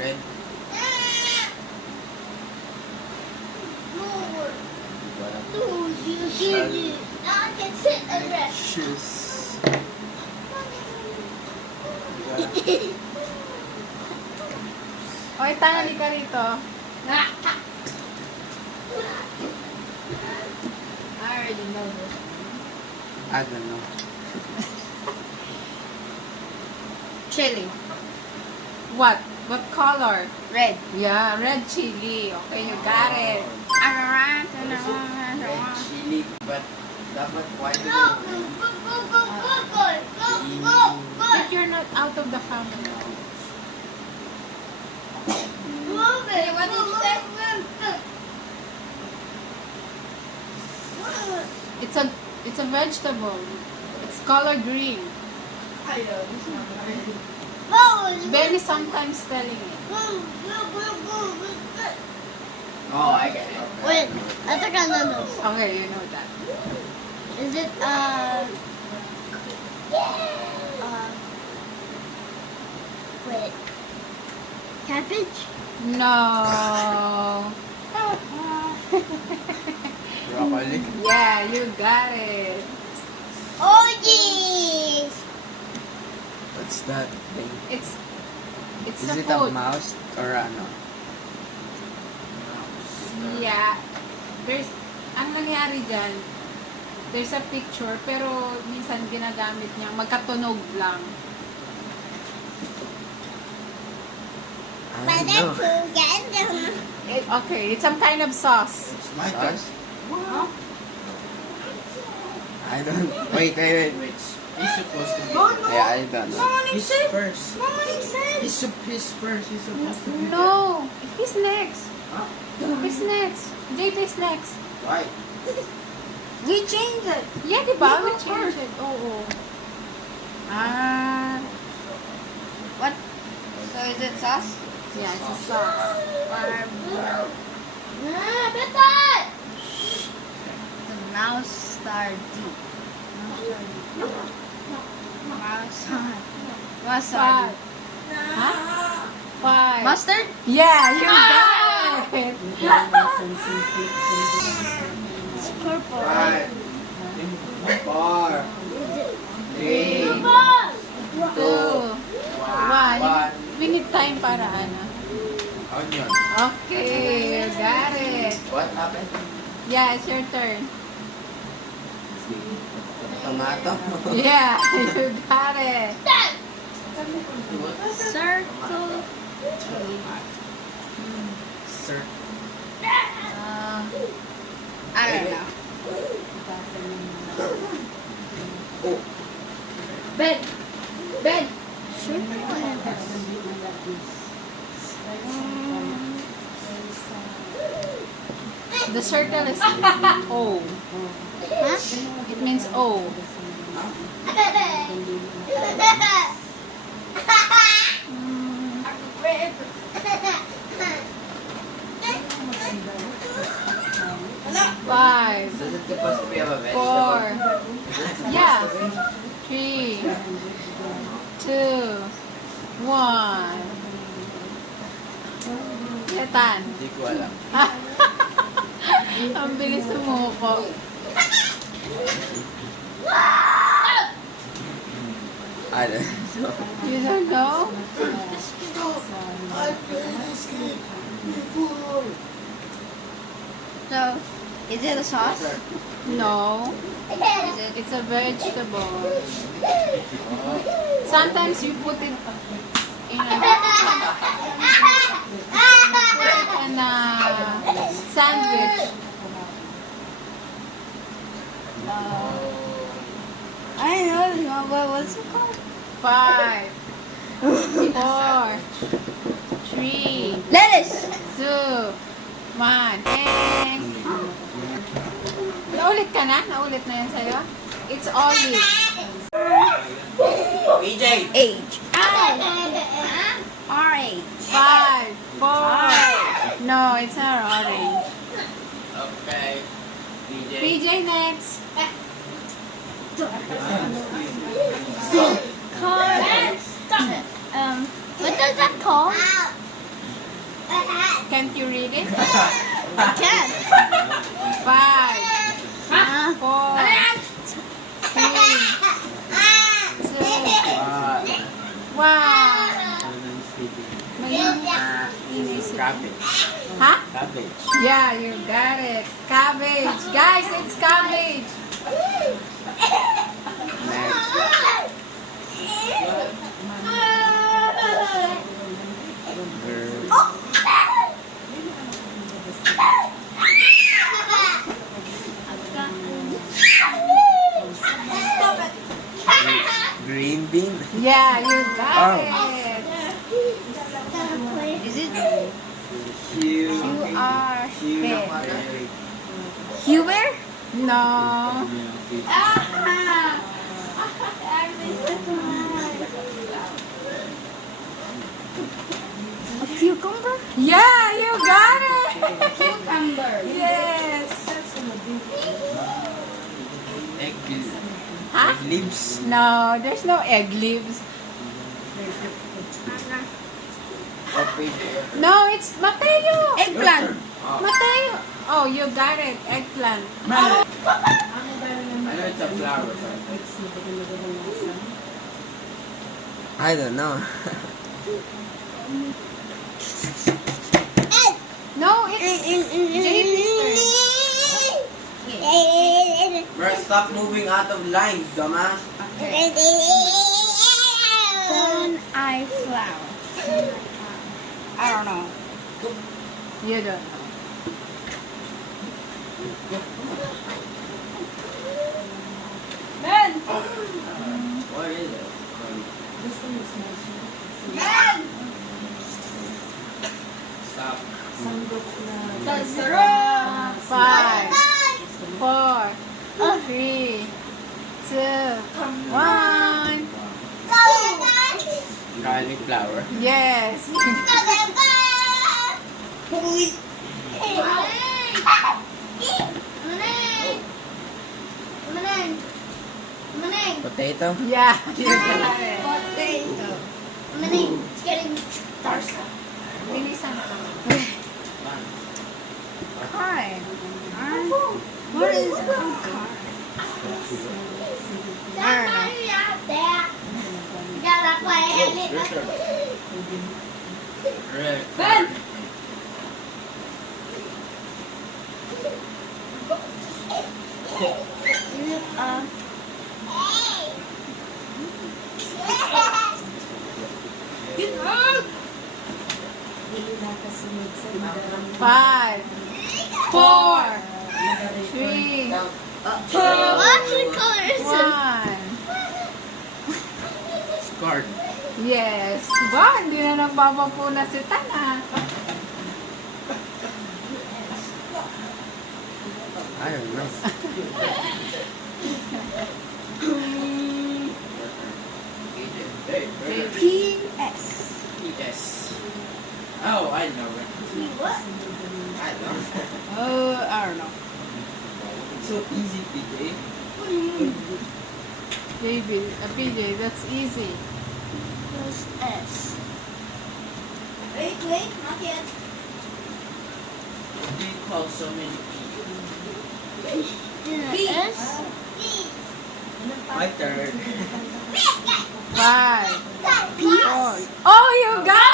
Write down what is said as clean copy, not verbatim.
Red. Shoes. Okay, tangali ka rito. I already know this. I don't know. Chili. What? What color? Red. Yeah, red chili. Okay, you got it. Red chili, but dapat white. But you're not out of the camera. What did you say? It's a vegetable. It's color green. Benny sometimes spelling it. Oh, I get it. Wait, I think I know this. Okay, you know that. Is it wait, cabbage? No. Broccoli. Yeah, you got it. Oh jeez! What's that thing? It's Is a it a food. mouse or ano? Yeah. Ang nangyari dyan, there's a picture, pero minsan ginagamit niya, magkatunog lang. I don't know. Okay, it's some kind of sauce. It's my sauce? I don't. Wait. He's supposed to be. Yeah, I don't know. He's first. He's supposed to be. No, he's next. He's next. JP is next. Why? We changed it. Yeah, di ba? We changed it. Oo. What? So is it sauce? Yeah, it's a sauce. The mouse star deep. Mustard. Huh? 5. Mustard? Yeah, you got it. It's purple. 5, 4, 3, 2, 1. We need time para ano. onion. Okay, you got it. What happened? Yeah, it's your turn. Tomato. Yeah, you got it. Circle. Sir. I don't know. Oh. Ben. The circle is O. Huh? It means O. Five, Does it supposed to be a vegetable? 4. Yeah. 3, 2, 1. Yetan. Hindi ko alam. Ang bilis sumuko. I don't know. You don't know? So, is it a sauce? No. Is it? It's a vegetable. Sometimes you put it in a sandwich. I know this one, but what's it called? 5, 4, 3, Lettuce! 2, 1. Thanks. Naulit ka na? Naulit na yan sa'yo? It's olive. PJ! Age. Orange. 5, 4. No, it's not orange. Okay. PJ. PJ next. What does that call? Can't you read it? I can. 5, 4, 3, 2, 1. May inisip. Cabbage. Ha? Cabbage. Yeah, you got it. Cabbage. Guys, it's cabbage. Next. Green bean. Yeah, you got Oh. it. Is it Huber. Huber? No. A cucumber? Yeah, you got it. Cucumber. Yes. Egg Huh? leaves. No, there's no egg leaves. Potato. No, it's Mateo. Eggplant. Mateo. Oh, you got it. Eggplant. I know it's a flower. I don't know. No, it's JP's turn. Bro, stop moving out of line, dumbass. Corn eye flower. I don't know. You don't know. Ben! What is it? Ben! Stop. Sarap! 5, 4, 3, 2, 1. Garlic flower. Yes. Potato. Yeah, you got it. Potato. It's getting darker. Bilisan ka. Car. What is a car? Red. Ben! Is it a 5, 4, 3, what color is it? 1. Scarred. Yes. Ba, hindi na nagpapapuna si Tana. I don't know. P.S. Yes. Oh, I know it. What? I know. I don't know. It's so easy, PJ. Baby, PJ, that's easy. What's S? Wait, not yet. What do you call so many P. S? My turn. 5, P. 4. Oh, you got